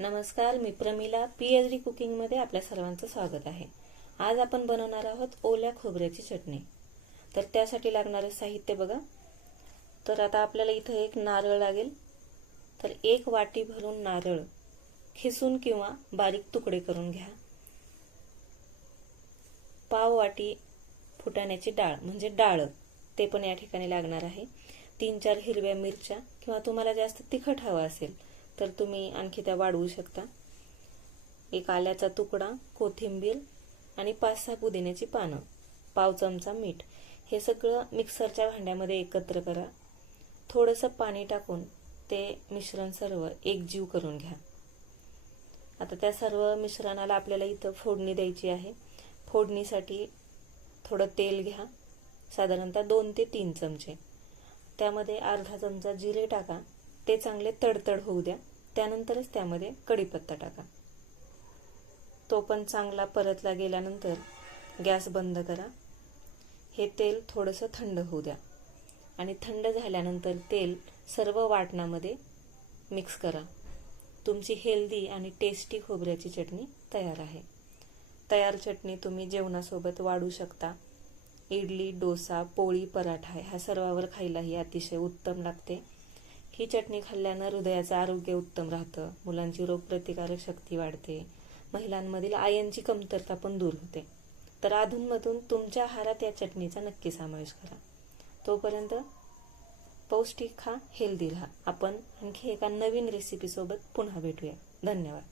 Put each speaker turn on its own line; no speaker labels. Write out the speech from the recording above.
नमस्कार मी Pramila P H D कुकिंगमध्ये आपल्या सर्वांचं स्वागत आहे. आज आपण बनवणार आहोत ओल्या खोबऱ्याची चटणी. तर त्यासाठी लागणारं साहित्य बघा. तर आता आपल्याला इथं एक नारळ लागेल. तर एक वाटी भरून नारळ खिसून किंवा बारीक तुकडे करून घ्या. पाव वाटी फुटाण्याची डाळ म्हणजे डाळ ते पण या ठिकाणी लागणार आहे. तीन चार हिरव्या मिरच्या किंवा तुम्हाला जास्त तिखट हवं असेल तर तुम्ही आणखी त्या वाढवू शकता. एक आल्याचा तुकडा कोथिंबीर आणि पाच सहा पुदिन्याची पानं पाव चमचा मीठ. हे सगळं मिक्सरच्या भांड्यामध्ये एकत्र करा. थोडंसं पाणी टाकून ते मिश्रण सर्व एकजीव करून घ्या. आता त्या सर्व मिश्रणाला आपल्याला इथं फोडणी द्यायची आहे. फोडणीसाठी थोडं तेल घ्या. साधारणतः दोन ते तीन चमचे. त्यामध्ये अर्धा चमचा जिरे टाका. ते चांगले तडतड होऊ द्या. त्यानंतरच त्यामध्ये कढीपत्ता टाका. तो पण चांगला परतला गेल्यानंतर गॅस बंद करा. हे तेल थोडंसं थंड होऊ द्या. आणि थंड झाल्यानंतर तेल सर्व वाटणामध्ये मिक्स करा. तुमची हेल्दी आणि टेस्टी खोबऱ्याची चटणी तयार आहे. तयार चटणी तुम्ही जेवणासोबत वाढू शकता. इडली डोसा पोळी पराठा ह्या सर्वावर खायलाही अतिशय उत्तम लागते. ही चटणी खाल्ल्यानं हृदयाचं आरोग्य उत्तम राहतं. मुलांची रोगप्रतिकारक शक्ती वाढते. महिलांमधील आयनची कमतरता पण दूर होते. तर अधूनमधून तुमच्या आहारात या चटणीचा नक्की समावेश करा. तोपर्यंत पौष्टिक खा हेल्दी राहा. आपण आणखी एका नवीन रेसिपीसोबत पुन्हा भेटूया. धन्यवाद.